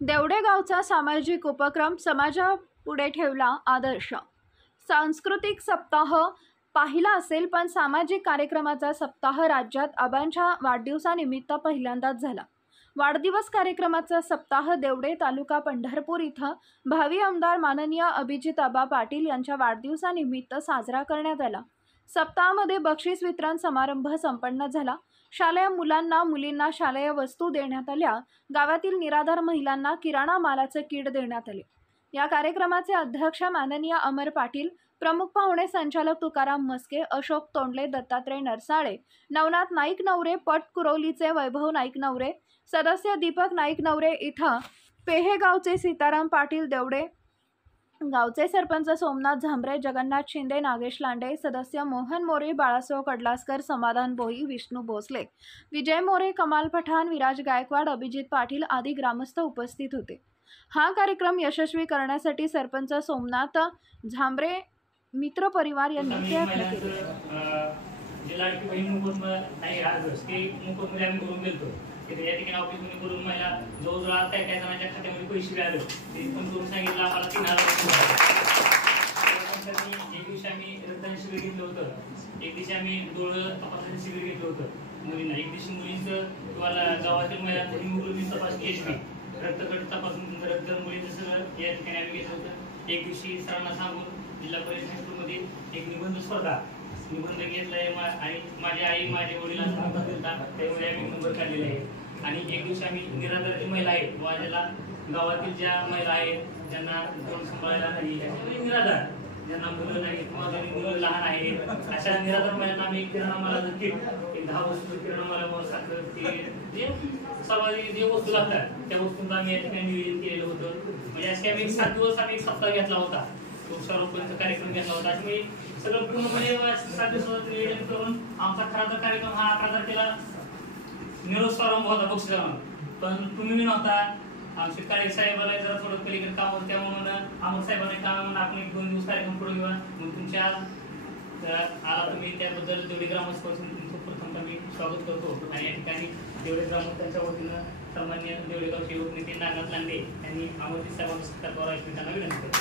देवडे गावचा सामाजिक उपक्रम समाजापुढे ठेवला आदर्श। सांस्कृतिक सप्ताह पाहिला असेल, पण सामाजिक कार्यक्रमाचा सप्ताह राज्यात आबांच्या वाढदिवसानिमित्त पहिल्यांदाच झाला। वाढदिवस कार्यक्रमाचा सप्ताह देवडे तालुका पंढरपूर इथं भावी आमदार माननीय अभिजित आबा पाटील यांच्या वाढदिवसानिमित्त साजरा करण्यात आला। सप्ताहामध्ये बक्षीस वितरण समारंभ संपन्न झाला। शालेय मुलांना मुलींना शालेय वस्तू देण्यात आल्या। गावातील निराधार महिलांना किराणा मालाचे किट देण्यात आले। या कार्यक्रमाचे अध्यक्ष माननीय अमर पाटील, प्रमुख पाहुणे संचालक तुकाराम मस्के, अशोक तोंडले, दत्तात्रय नरसाळे, नवनाथ नाईक नवरे, पट कुरवलीचे वैभव नाईक नवरे, सदस्य दीपक नाईक नवरे, इथं पेहेगावचे सीताराम पाटील, देवडे गावचे सरपंच सोमनाथ झांबरे, जगन्नाथ शिंदे, नागेश लांडे, सदस्य मोहन मोरे, बाळासाहेब कडलासकर, समाधान भोई, विष्णू भोसले, विजय मोरे, कमाल पठाण, विराज गायकवाड, अभिजित पाटील आदी ग्रामस्थ उपस्थित होते। हा कार्यक्रम यशस्वी करण्यासाठी सरपंच सोमनाथ झांबरे मित्र परिवार यांनी प्रयत्न केले। लाडकी बहीण मुकुट नाही आज ते मुकुट मध्ये आम्ही करून देतो। या ठिकाणी ऑफिस मध्ये करून महिला जवळजवळ काय जणांच्या खात्यामध्ये पैसे मिळाले ते पण करून सांगितलं आम्हाला 3000 एक दिवशी आम्ही रक्तदान शिबिर घेतलं होतं, एक दिवशी आम्ही डोळ तपासणी शिबिर घेतलं होतं मुलींना, एक दिवशी मुलींचं तुम्हाला गावातील महिला हिमोग्लोबिन तपासणी HP रक्तगट तपासून रक्त मुलींचं सगळं या ठिकाणी आम्ही घेतलं होतं। एक दिवशी सरांना सांगून जिल्हा परिषद हायस्कूलमध्ये एक निबंध स्पर्धा निबंध घेतलाय आणि माझी आई माझ्या वडिलांचा नंबर दिला, त्यामुळे आम्ही नंबर काढलेला आहे। आणि एक दिवशी आम्ही निराधार महिला आहेत ज्याला गावातील ज्या महिला आहेत ज्यांना कोण सांभाळायला नाही, निराधार ज्यांना मुलं नाही किंवा मुलं लहान आहेत, अशा निराधार महिलांना आम्ही किराणा मालाचं किट 10 वस्तू किराणा मालावर साखर तेल जे सर्वाधिक जे वस्तू लागतात त्या वस्तूंचं आम्ही या ठिकाणी नियोजन केलेलं होतं। म्हणजे असे आम्ही 7 दिवस आम्ही सप्ताह घेतला होता, वृक्षारोपणचा कार्यक्रम घेतला होता। आम्ही सगळं पूर्णपणे 7 दिवसाचं नियोजन करून आमचा खरा कार्यक्रम हा 11 तारखेला निरोप समारंभ होता बक्षिसाचा, पण तुम्ही नव्हता। आमचे काळे साहेबाला जरा थोडं पलीकडे काम होतं, त्यामुळे अमर साहेबांनी काम म्हणून आपण 1-2 दिवस कार्यक्रम पुढे घेऊया मग तुमच्या आला तुम्ही त्याबद्दल देवडे ग्रामस्थांचं तुमचं प्रथम मी स्वागत करतो। आणि या ठिकाणी देवडे ग्रामस्थांच्या वतीनं सन्माननीय देवडे गावचे युवक नेते नागनाथ लांडे यांनी अमरजीत साहेबांचा सत्कार करावा अशी त्यांना विनंती करतो।